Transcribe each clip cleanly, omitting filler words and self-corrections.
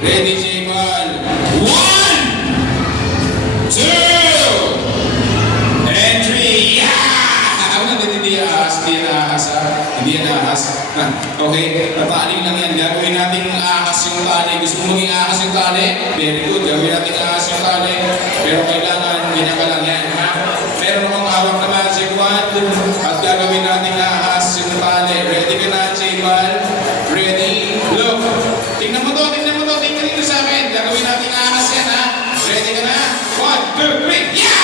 Ready, J-Ball. 1, 2, and 3. Yeah! Ako na hindi ahas. Hindi yan ahas. Okay, tataaling lang yan. Gagawin natin ahas yung tali. Gusto mo maging ahas yung tali? Very good. Gagawin natin ahas yung tali. Pero kailangan, ganyan ka lang yan. Ha? Meron akong hawak na magic wand. At gagawin natin ahas yung tali. Ready ka na, J-Ball? Ready? Look. Tingnan mo to. Tingnan dito sa akin. Gagawin natin ahas yan, ha? Ready ka na? 1, 2, 3. Yeah!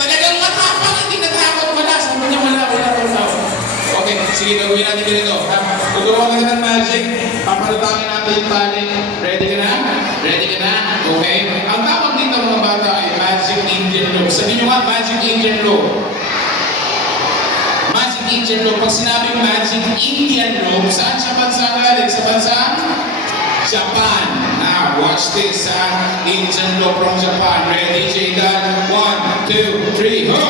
Talagang matapang. Hindi natakot. Wala. Sabi niya wala. Okay, sige, gagawin natin ganito. Tuturuan ka ng magic. Papalutangin natin yung tali. Ready ka na? Ready ka na? Okay. Ang tawag dito mga bata ay Magic Indian Rope. Sabihin nyo nga, Magic Indian Rope. Magic Indian Rope. Pag sinabing Magic Indian Rope, saan siya bansa galing? Sa bansa? Japan. Now, watch this, ha? Indian Rope from Japan. Ready, J-Dan? 1, 2, 3, ho!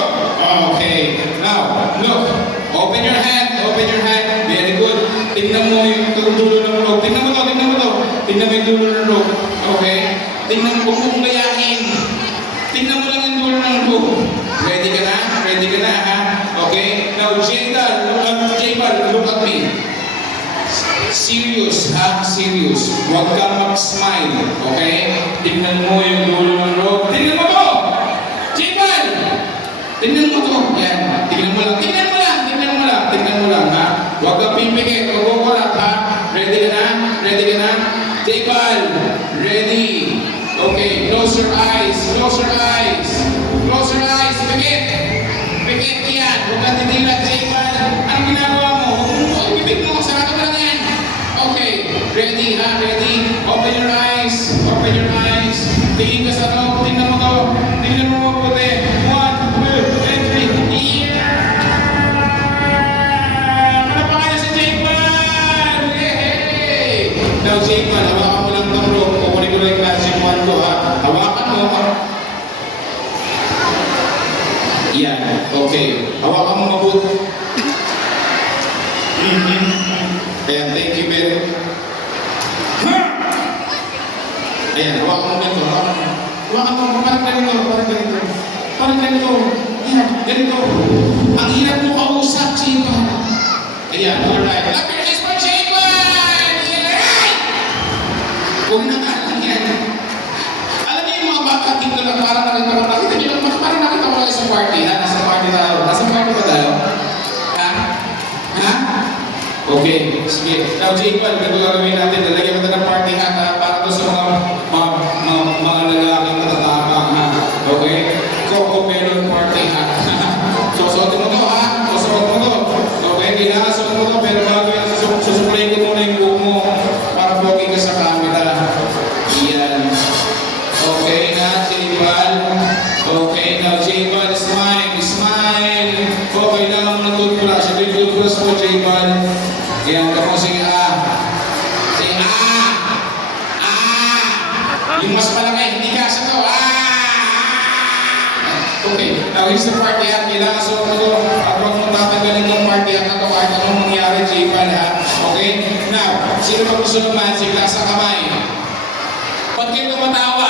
Okay. Now, look. Open your hand. Open your hand. Very good. Tingnan mo yung dulo ng rope. Tingnan mo to. Tingnan mo yung dulo ng rope. Okay? Tingnan mo kung gayahin. Tingnan mo lang yung dulo ng rope. Ready ka na? Ready ka na, ha? Okay? Now, J-Ball, look at me. Serious, ha? Serious. Huwag ka mag-smile. Okay? Tingnan mo yung dulo ng rope. Tingnan mo to! J-Ball! Tingnan mo to. Yan. Tingnan mo lang, ha? Huwag kang pipikit. Huwag mo kulat, ha? Ready ka na? Ready ka na? J-Ball! Ready? Okay. Close your eyes. Close your eyes. Close your eyes. Pikit. Pikit yan. Huwag kang titilat, J-Ball. Anong ginagawa mo? Pipik mo. Sarado ka lang yan. Okay. Ready, ha? Ready? Open your eyes. Open your eyes. Tingin ka sa to. Tingnan mo to. Tingnan mo mabuti. 1, 2, and 3. Yeah! Now, J-Ball, hawakan mo lang ng rope. Kukunin ko lang yung magic wand ko, ha? Hawakan mo, ha? Yan. Okay. Hawakan mo mabuti. Ayan, thank you very much. Ayan, hawakan mo ganito. Hawakan mo, parang ganito. Ayan, ganito. Ang hirap mo kausap, J-Ball. Ayan, alright. Clap your hands for J-Ball! Huwag na nga lang yan. Alam niyo yung mga bata dito lang parang nakita niyo lang, parang nakita ko lang sa party, ha? Nasa party tayo. Nasa party ba tayo? Ha? Ha? Okay, sige. Now, J-Ball, ganito gagawin natin. Lalagyan kita ng party hat, ha? Para to sa mga lalaking matatapang, ha? Okay? Coco Melon party hat. Susuotin mo to, ha? Susuotin mo to. Okay, kailangan susuotin mo to, pero bago yan, susuplayin ko muna yung buhok mo para pogi ka sa camera. Yan. Okay na, J-Ball. Okay, now J-Ball, smile. Smile. Okay lang ang mga toothbrush. Ito yung toothbrush mo, J-Ball. Yan, tapos sige, Say, Yung mas malaki, hindi kasi to, Okay, now here's the party hat. Kailangan suot mo to. At huwag mo tatanggalin yung party hat na to kahit anong mangyari, J-Ball, ha? Okay? Now, sino pa gusto ng magic? Nasa kamay. Pag kayo tumatawa,